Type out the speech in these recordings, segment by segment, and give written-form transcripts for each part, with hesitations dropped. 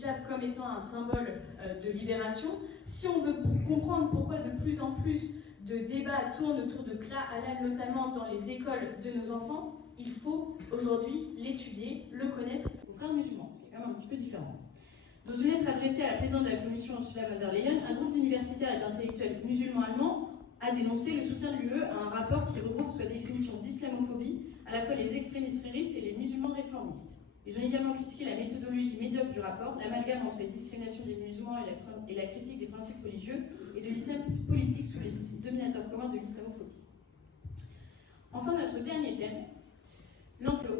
hijab comme étant un symbole de libération. Si on veut comprendre pourquoi de plus en plus de débats tournent autour de Kla Halal, notamment dans les écoles de nos enfants, il faut aujourd'hui l'étudier, le connaître aux frères musulmans, qui est quand même un petit peu différent. Dans une lettre adressée à la présidente de la commission Ursula von der Leyen, un groupe d'universitaires et d'intellectuels musulmans allemands a dénoncé le soutien de l'UE à un rapport qui regroupe sous la définition d'islamophobie à la fois les extrémistes fréristes et les musulmans réformistes. Ils ont également critiqué la méthodologie médiocre du rapport, l'amalgame entre les discriminations des musulmans et la critique des principes religieux et de l'islam politique sous les dominateurs communs de l'islamophobie. Enfin, notre dernier thème,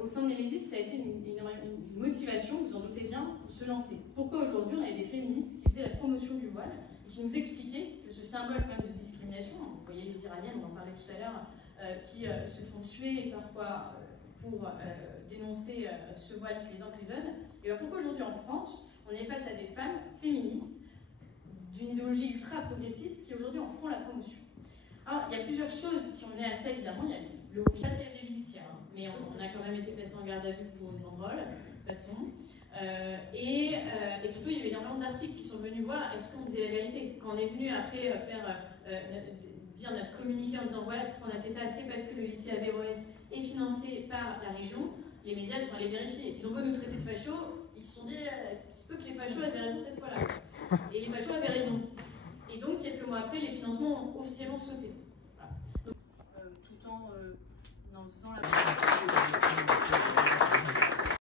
au sein de Némésis, ça a été une motivation, vous en doutez bien, de se lancer. Pourquoi aujourd'hui on avait des féministes qui faisaient la promotion du voile et qui nous expliquaient que ce symbole quand même de discrimination, vous voyez les Iraniennes, on en parlait tout à l'heure, qui se font tuer parfois pour dénoncer ce voile qui les emprisonne, et bien pourquoi aujourd'hui en France, on est face à des femmes féministes d'une idéologie ultra progressiste qui aujourd'hui en font la promotion. Alors, il y a plusieurs choses qui ont mené à ça, évidemment. Il y a le casier judiciaire, hein, mais on a quand même été placé en garde à vue pour une banderole, de toute façon. Et surtout, il y avait énormément d'articles qui sont venus voir est-ce qu'on disait la vérité. Quand on est venu après dire notre communiqué en disant voilà pourquoi on a fait ça, c'est parce que le lycée Averroès est financé par la région, les médias sont allés vérifier. Ils ont beau nous traiter de fachos, ils se sont dit il se peut que les fachos avaient raison cette fois-là. Et les fachos avaient raison. Et donc, quelques mois après, les financements ont officiellement sauté. Voilà. Donc, tout en faisant la